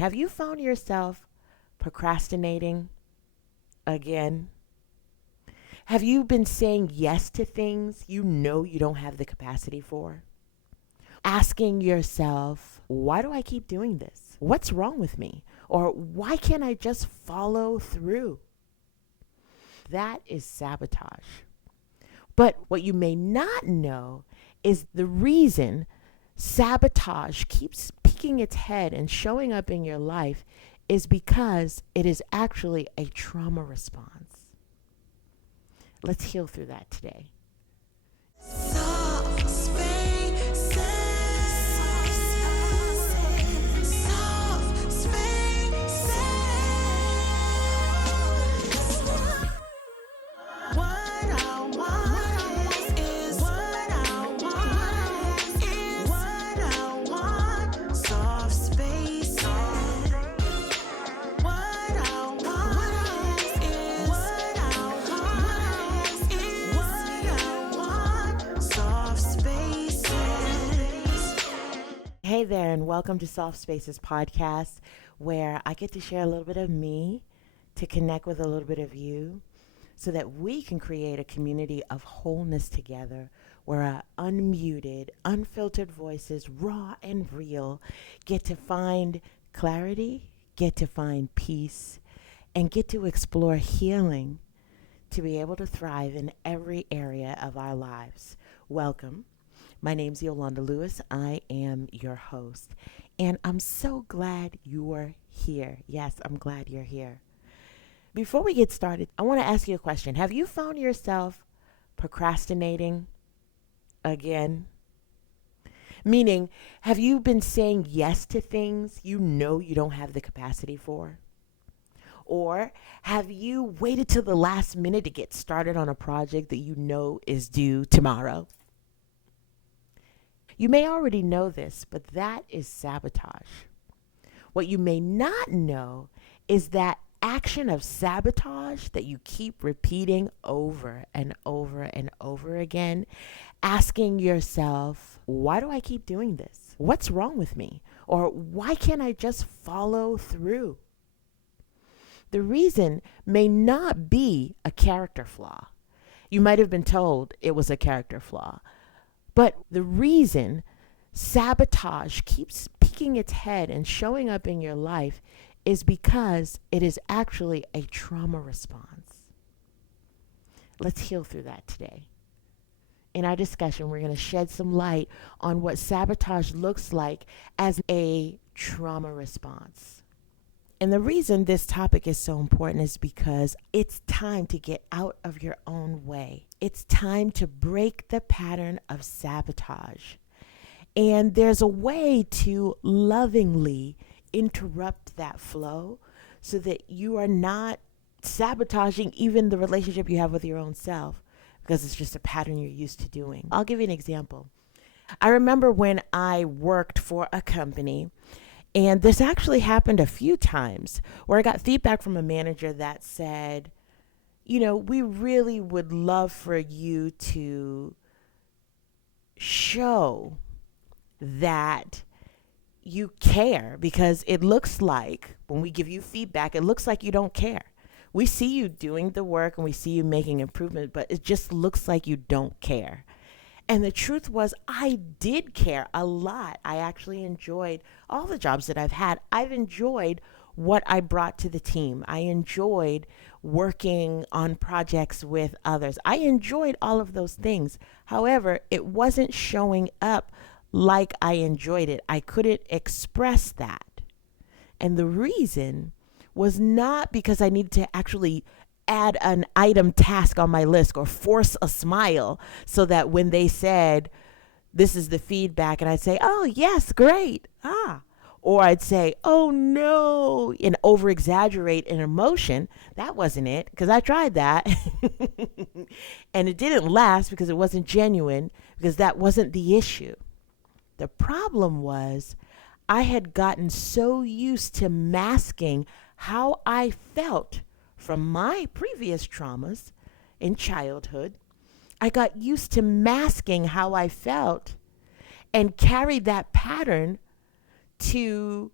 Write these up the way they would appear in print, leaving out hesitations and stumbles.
Have you found yourself procrastinating again? Have you been saying yes to things you know you don't have the capacity for? Asking yourself, why do I keep doing this? What's wrong with me? Or why can't I just follow through? That is sabotage. But what you may not know is the reason sabotage keeps peeking its head and showing up in your life is because it is actually a trauma response. Let's heal through that today. Soft spaces. Soft spaces. What I want is what I want is what I want. Soft spaces. What I want is what I want is what I want. Soft spaces. Hey there, and welcome to Soft Spaces podcast, where I get to share a little bit of me to connect with a little bit of you, so that we can create a community of wholeness together where our unmuted, unfiltered voices, raw and real, get to find clarity, get to find peace, and get to explore healing to be able to thrive in every area of our lives. Welcome. My name's Yolanda Lewis. I am your host, and I'm so glad you're here. Yes, I'm glad you're here. Before we get started, I want to ask you a question. Have you found yourself procrastinating again? Meaning, have you been saying yes to things you know you don't have the capacity for? Or have you waited till the last minute to get started on a project that you know is due tomorrow? You may already know this, but that is sabotage. What you may not know is that action of sabotage that you keep repeating over and over and over again, asking yourself, why do I keep doing this? What's wrong with me? Or why can't I just follow through? The reason may not be a character flaw. You might have been told it was a character flaw, but the reason sabotage keeps peeking its head and showing up in your life is because it is actually a trauma response. Let's heal through that today. In our discussion, we're going to shed some light on what sabotage looks like as a trauma response. And the reason this topic is so important is because it's time to get out of your own way. It's time to break the pattern of sabotage. And there's a way to lovingly interrupt that flow so that you are not sabotaging even the relationship you have with your own self, because it's just a pattern you're used to doing. I'll give you an example. I remember when I worked for a company, and this actually happened a few times, where I got feedback from a manager that said, we really would love for you to show that you care, because it looks like when we give you feedback, it looks like you don't care. We see you doing the work and we see you making improvement, but it just looks like you don't care. And the truth was, I did care a lot. I actually enjoyed all the jobs that I've had. I've enjoyed what I brought to the team. I enjoyed working on projects with others. I enjoyed all of those things. However, it wasn't showing up like I enjoyed it. I couldn't express that. And the reason was not because I needed to actually add an item task on my list or force a smile so that when they said, this is the feedback, and I'd say, oh, yes, great. Or I'd say, oh, no, and over exaggerate an emotion. That wasn't it, because I tried that. And it didn't last because it wasn't genuine, because that wasn't the issue. The problem was I had gotten so used to masking how I felt from my previous traumas in childhood. I got used to masking how I felt and carried that pattern to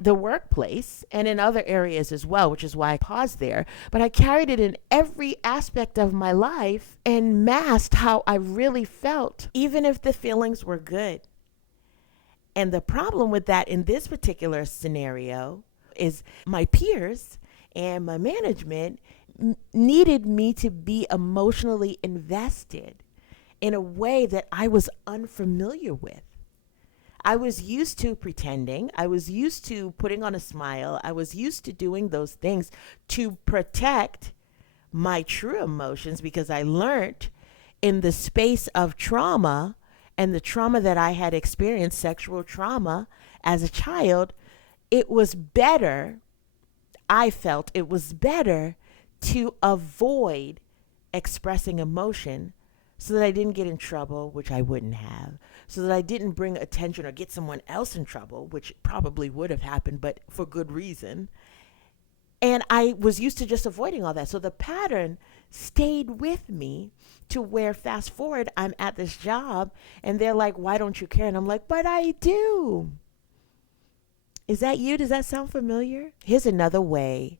the workplace and in other areas as well, which is why I paused there. But I carried it in every aspect of my life and masked how I really felt, even if the feelings were good. And the problem with that in this particular scenario is my peers and my management needed me to be emotionally invested in a way that I was unfamiliar with. I was used to pretending. I was used to putting on a smile. I was used to doing those things to protect my true emotions because I learned in the space of trauma and the trauma that I had experienced, sexual trauma as a child, it was better, I felt it was better to avoid expressing emotion so that I didn't get in trouble, which I wouldn't have, so that I didn't bring attention or get someone else in trouble, which probably would have happened, but for good reason. And I was used to just avoiding all that. So the pattern stayed with me to where, fast forward, I'm at this job and they're like, why don't you care? And I'm like, but I do. Is that you? Does that sound familiar? Here's another way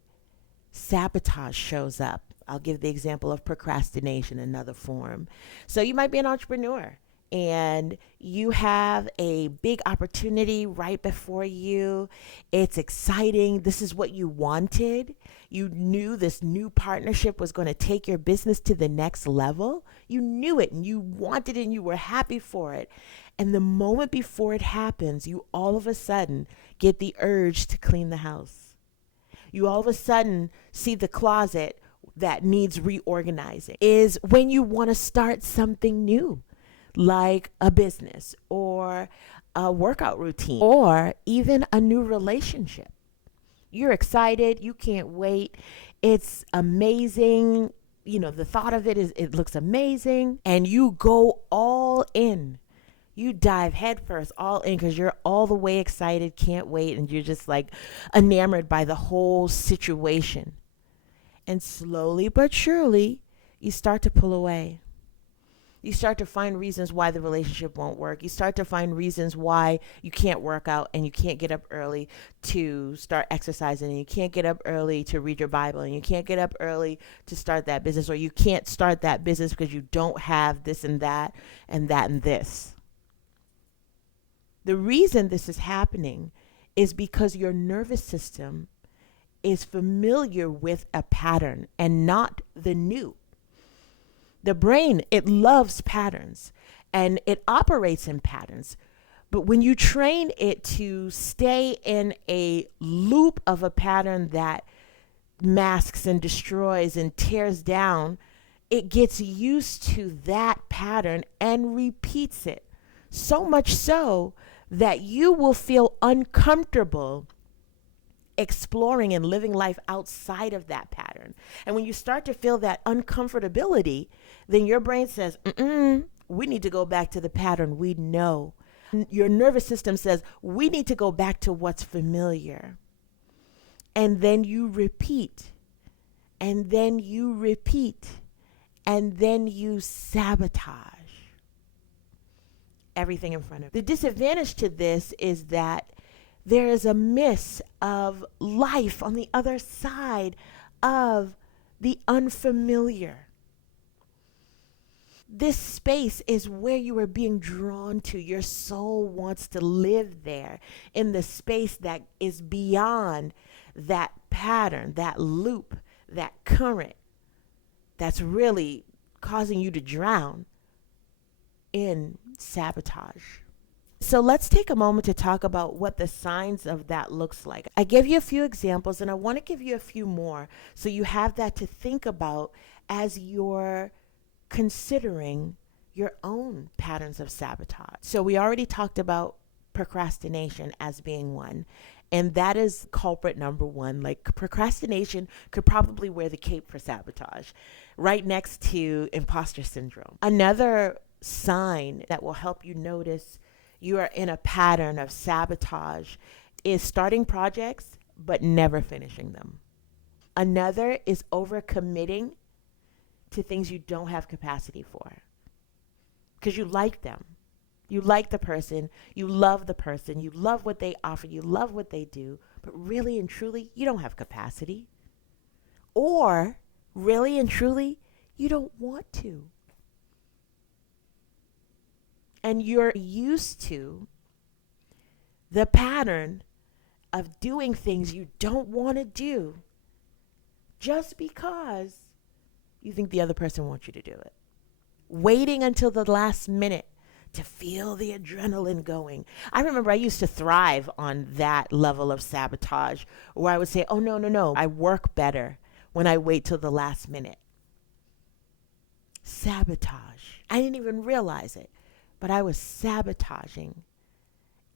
sabotage shows up. I'll give the example of procrastination, another form. So you might be an entrepreneur and you have a big opportunity right before you. It's exciting. This is what you wanted. You knew this new partnership was going to take your business to the next level. You knew it and you wanted it and you were happy for it. And the moment before it happens, you all of a sudden get the urge to clean the house. You all of a sudden see the closet that needs reorganizing. Is when you want to start something new, like a business or a workout routine or even a new relationship. You're excited. You can't wait. It's amazing. You know, the thought of it looks amazing. And you go all in. You dive headfirst all in because you're all the way excited, can't wait, and you're just like enamored by the whole situation. And slowly but surely, you start to pull away. You start to find reasons why the relationship won't work. You start to find reasons why you can't work out and you can't get up early to start exercising and you can't get up early to read your Bible and you can't get up early to start that business, or you can't start that business because you don't have this and that and that and this. The reason this is happening is because your nervous system is familiar with a pattern and not the new. The brain, it loves patterns and it operates in patterns. But when you train it to stay in a loop of a pattern that masks and destroys and tears down, it gets used to that pattern and repeats it. So much so that you will feel uncomfortable exploring and living life outside of that pattern. And when you start to feel that uncomfortability, then your brain says, we need to go back to the pattern we know. Your nervous system says, we need to go back to what's familiar. And then you repeat, and then you repeat, and then you sabotage everything in front of you. The disadvantage to this is that there is a miss of life on the other side of the unfamiliar. This space is where you are being drawn to. Your soul wants to live there in the space that is beyond that pattern, that loop, that current that's really causing you to drown in sabotage. So let's take a moment to talk about what the signs of that looks like. I gave you a few examples and I want to give you a few more so you have that to think about as you're considering your own patterns of sabotage. So we already talked about procrastination as being one, and that is culprit number one. Like, procrastination could probably wear the cape for sabotage, right next to imposter syndrome. Another sign that will help you notice you are in a pattern of sabotage is starting projects but never finishing them. Another is overcommitting to things you don't have capacity for because you like them. You like the person, you love what they offer, you love what they do, but really and truly, you don't have capacity. Or really and truly, you don't want to. And you're used to the pattern of doing things you don't want to do just because you think the other person wants you to do it. Waiting until the last minute to feel the adrenaline going. I remember I used to thrive on that level of sabotage where I would say, oh, no, no, no. I work better when I wait till the last minute. Sabotage. I didn't even realize it, but I was sabotaging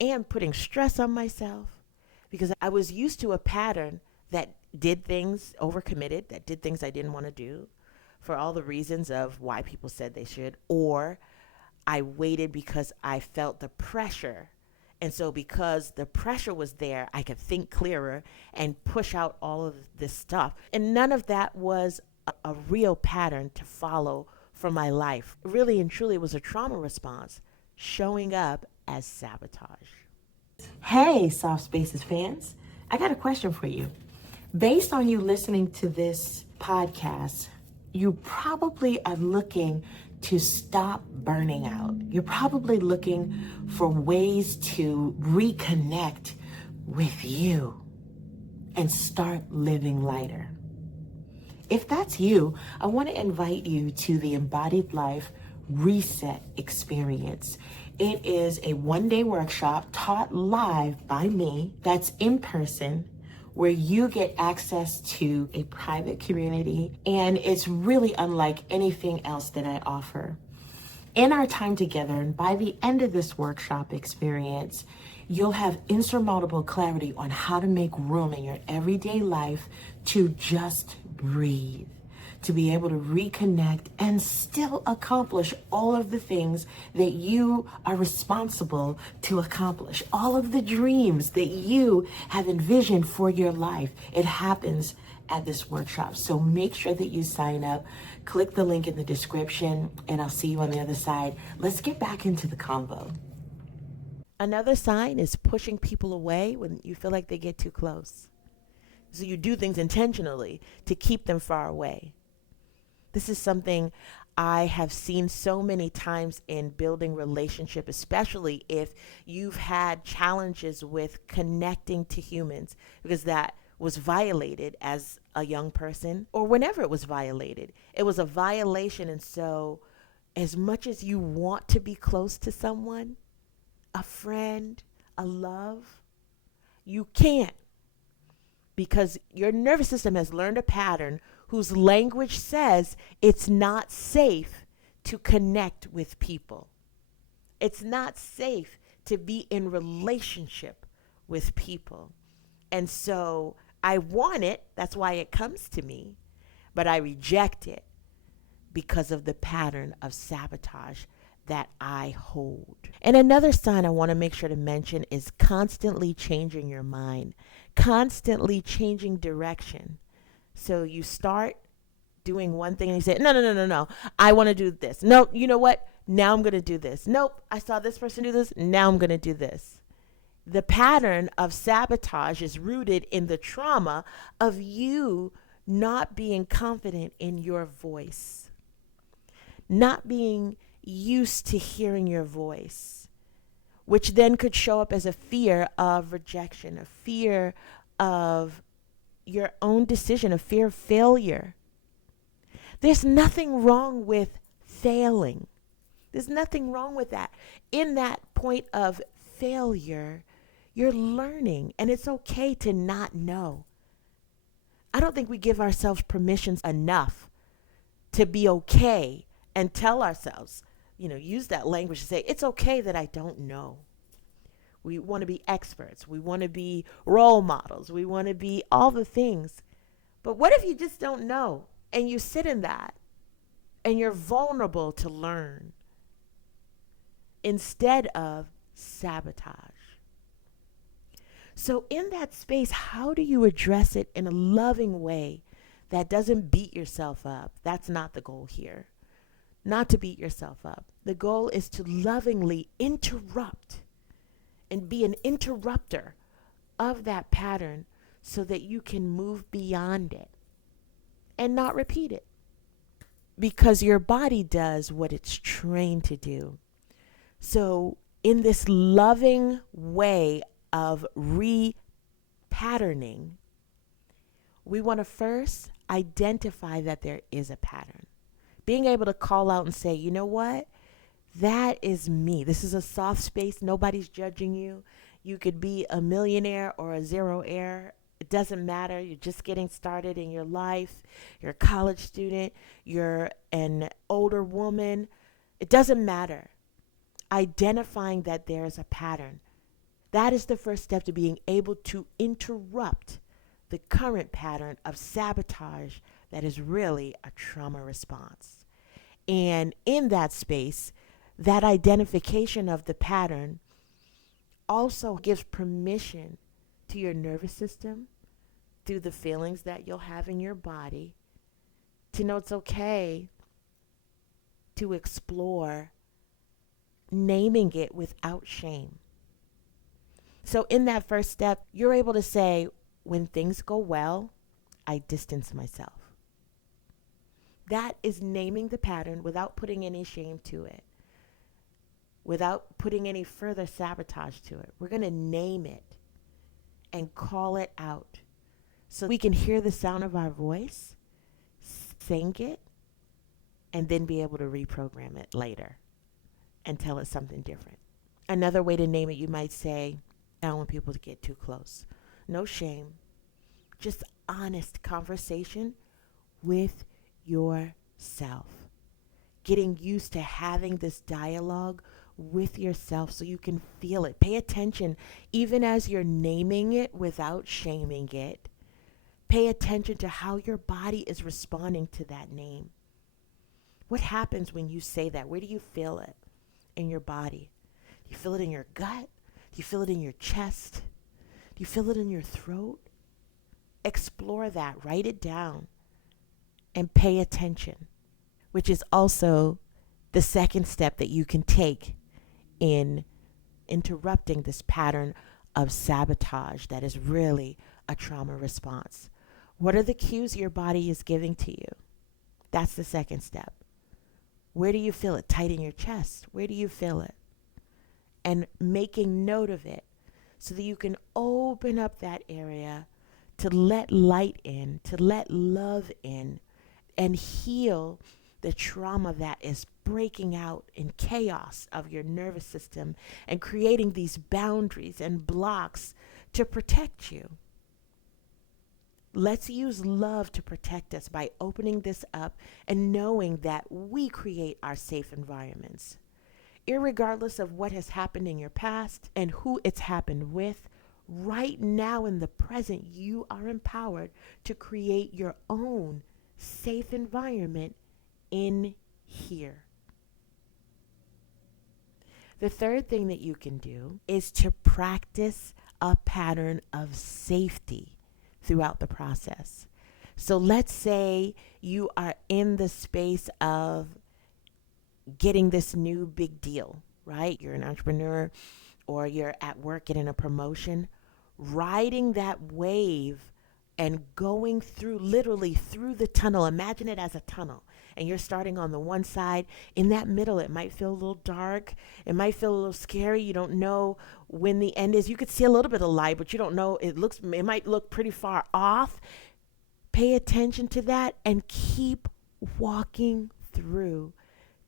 and putting stress on myself because I was used to a pattern that did things, overcommitted, that did things I didn't want to do for all the reasons of why people said they should, or I waited because I felt the pressure. And so because the pressure was there, I could think clearer and push out all of this stuff. And none of that was a real pattern to follow for my life. Really and truly, it was a trauma response showing up as sabotage. Hey, Soft Spaces fans, I got a question for you. Based on you listening to this podcast, you probably are looking to stop burning out. You're probably looking for ways to reconnect with you and start living lighter. If that's you, I want to invite you to the Embodied Life Reset Experience. It is a one-day workshop taught live by me that's in person, where you get access to a private community, and it's really unlike anything else that I offer. In our time together, and by the end of this workshop experience, you'll have insurmountable clarity on how to make room in your everyday life to just breathe, to be able to reconnect and still accomplish all of the things that you are responsible to accomplish, all of the dreams that you have envisioned for your life. It happens at this workshop. So make sure that you sign up. Click the link in the description, and I'll see you on the other side. Let's get back into the convo. Another sign is pushing people away when you feel like they get too close. So you do things intentionally to keep them far away. This is something I have seen so many times in building relationship, especially if you've had challenges with connecting to humans, because that was violated as a young person, or whenever it was violated. It was a violation, and so as much as you want to be close to someone, a friend, a love, you can't, because your nervous system has learned a pattern whose language says it's not safe to connect with people. It's not safe to be in relationship with people. And so I want it, that's why it comes to me, but I reject it because of the pattern of sabotage that I hold. And another sign I want to make sure to mention is constantly changing your mind, constantly changing direction. So you start doing one thing and you say, no, no, no, no, no, I want to do this. No, you know what? Now I'm going to do this. Nope, I saw this person do this. Now I'm going to do this. The pattern of sabotage is rooted in the trauma of you not being confident in your voice, not being used to hearing your voice, which then could show up as a fear of rejection, a fear of your own decision, a fear of failure. There's nothing wrong with failing. There's nothing wrong with that. In that point of failure, you're learning, and it's okay to not know. I don't think we give ourselves permissions enough to be okay and tell ourselves, use that language to say, it's okay that I don't know. We want to be experts. We want to be role models. We want to be all the things. But what if you just don't know and you sit in that and you're vulnerable to learn instead of sabotage? So in that space, how do you address it in a loving way that doesn't beat yourself up? That's not the goal here. Not to beat yourself up. The goal is to lovingly interrupt and be an interrupter of that pattern so that you can move beyond it and not repeat it. Because your body does what it's trained to do. So, in this loving way of repatterning, we want to first identify that there is a pattern. Being able to call out and say, you know what? That is me. This is a soft space. Nobody's judging you. You could be a millionaire or a zero-aire. It doesn't matter. You're just getting started in your life. You're a college student. You're an older woman. It doesn't matter. Identifying that there is a pattern. That is the first step to being able to interrupt the current pattern of sabotage that is really a trauma response. And in that space, that identification of the pattern also gives permission to your nervous system through the feelings that you'll have in your body to know it's okay to explore naming it without shame. So in that first step, you're able to say, when things go well, I distance myself. That is naming the pattern without putting any shame to it, without putting any further sabotage to it. We're going to name it and call it out so we can hear the sound of our voice, sing it, and then be able to reprogram it later and tell it something different. Another way to name it, you might say, I don't want people to get too close. No shame, just honest conversation with yourself. Getting used to having this dialogue with yourself so you can feel it. Pay attention even as you're naming it without shaming it. Pay attention to how your body is responding to that name. What happens when you say that? Where do you feel it in your body? Do you feel it in your gut? Do you feel it in your chest? Do you feel it in your throat? Explore that. Write it down and pay attention, which is also the second step that you can take in interrupting this pattern of sabotage that is really a trauma response. What are the cues your body is giving to you? That's the second step. Where do you feel it? Tight in your chest. Where do you feel it? And making note of it so that you can open up that area to let light in, to let love in, and heal the trauma that is breaking out in chaos of your nervous system and creating these boundaries and blocks to protect you. Let's use love to protect us by opening this up and knowing that we create our safe environments. Irregardless of what has happened in your past and who it's happened with, right now in the present, you are empowered to create your own safe environment in here. The third thing that you can do is to practice a pattern of safety throughout the process. So let's say you are in the space of getting this new big deal, right? You're an entrepreneur or you're at work getting a promotion. Riding that wave and going through, literally through the tunnel. Imagine it as a tunnel. And you're starting on the one side. In that middle, it might feel a little dark. It might feel a little scary. You don't know when the end is. You could see a little bit of light, but you don't know. It might look pretty far off. Pay attention to that and keep walking through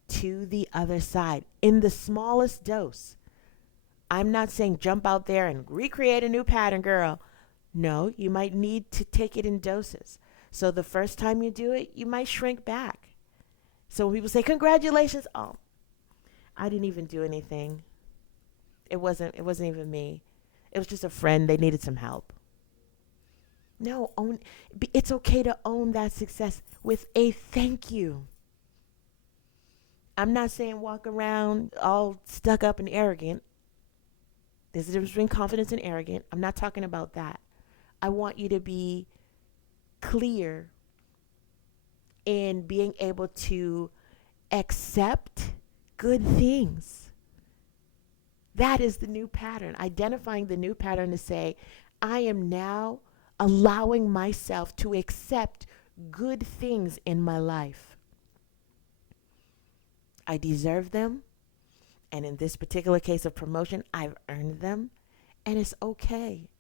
to the other side in the smallest dose. I'm not saying jump out there and recreate a new pattern, girl. No, you might need to take it in doses. So the first time you do it, you might shrink back. So when people say, congratulations, oh, I didn't even do anything. It wasn't even me. It was just a friend. They needed some help. No, it's okay to own that success with a thank you. I'm not saying walk around all stuck up and arrogant. There's a difference between confidence and arrogant. I'm not talking about that. I want you to be clear in being able to accept good things. That is the new pattern. Identifying the new pattern to say, I am now allowing myself to accept good things in my life. I deserve them. And in this particular case of promotion, I've earned them. And it's okay.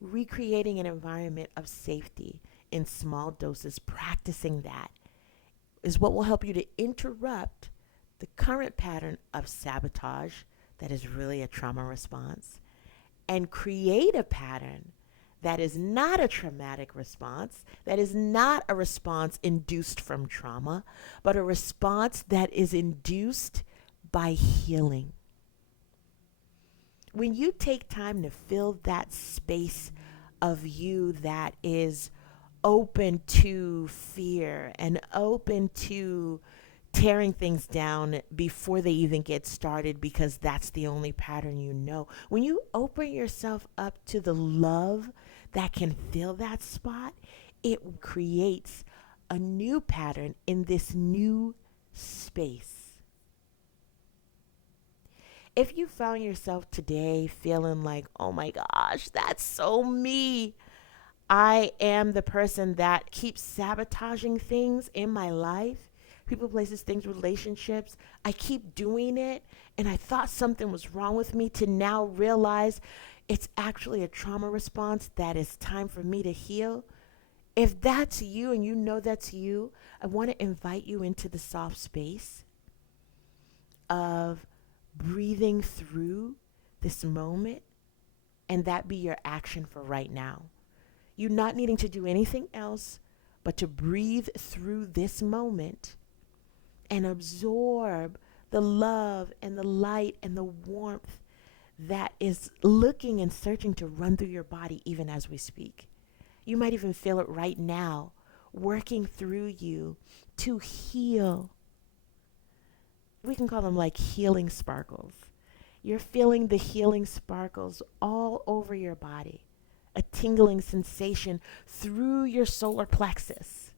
Recreating an environment of safety in small doses, practicing that is what will help you to interrupt the current pattern of sabotage that is really a trauma response and create a pattern that is not a traumatic response, that is not a response induced from trauma, but a response that is induced by healing. When you take time to fill that space of you that is open to fear and open to tearing things down before they even get started because that's the only pattern you know. When you open yourself up to the love that can fill that spot, it creates a new pattern in this new space. If you found yourself today feeling like, oh my gosh, that's so me. I am the person that keeps sabotaging things in my life. People, places, things, relationships. I keep doing it. And I thought something was wrong with me to now realize it's actually a trauma response that is time for me to heal. If that's you and you know that's you, I want to invite you into the soft space of breathing through this moment and that be your action for right now. You not needing to do anything else but to breathe through this moment and absorb the love and the light and the warmth that is looking and searching to run through your body even as we speak. You might even feel it right now, working through you to heal. We can call them like healing sparkles. You're feeling the healing sparkles all over your body, a tingling sensation through your solar plexus,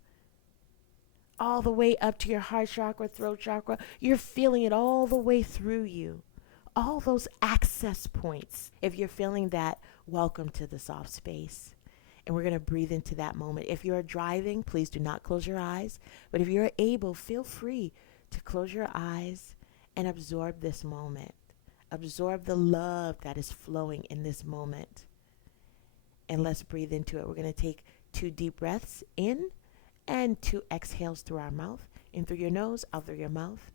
all the way up to your heart chakra, throat chakra. You're feeling it all the way through you, all those access points. If you're feeling that, welcome to the soft space. And we're going to breathe into that moment. If you're driving, please do not close your eyes. But if you're able, feel free to close your eyes and absorb this moment. Absorb the love that is flowing in this moment. And let's breathe into it. We're going to take 2 deep breaths in and 2 exhales through our mouth. In through your nose, out through your mouth.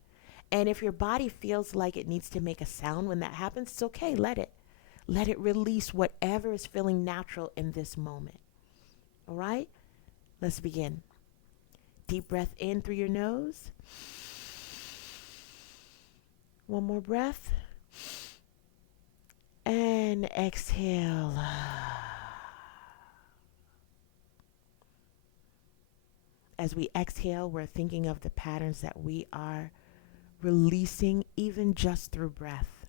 And if your body feels like it needs to make a sound when that happens, it's okay. Let it. Let it release whatever is feeling natural in this moment. All right? Let's begin. Deep breath in through your nose. One more breath. And exhale. As we exhale, we're thinking of the patterns that we are releasing even just through breath.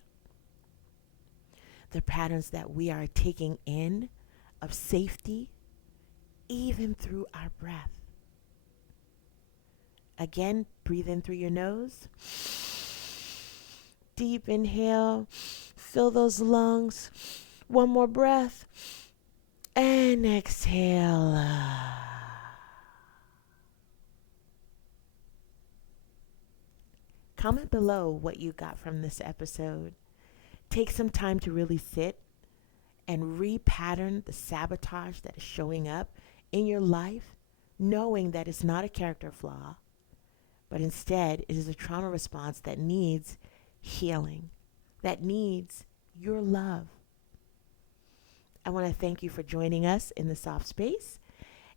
The patterns that we are taking in of safety, even through our breath. Again, breathe in through your nose. Deep inhale. Fill those lungs. One more breath. And exhale. Comment below what you got from this episode. Take some time to really sit and repattern the sabotage that is showing up in your life, knowing that it's not a character flaw, but instead it is a trauma response that needs healing, that needs your love. I want to thank you for joining us in the soft space,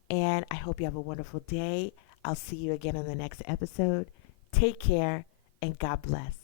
and I hope you have a wonderful day. I'll see you again on the next episode. Take care, and God bless.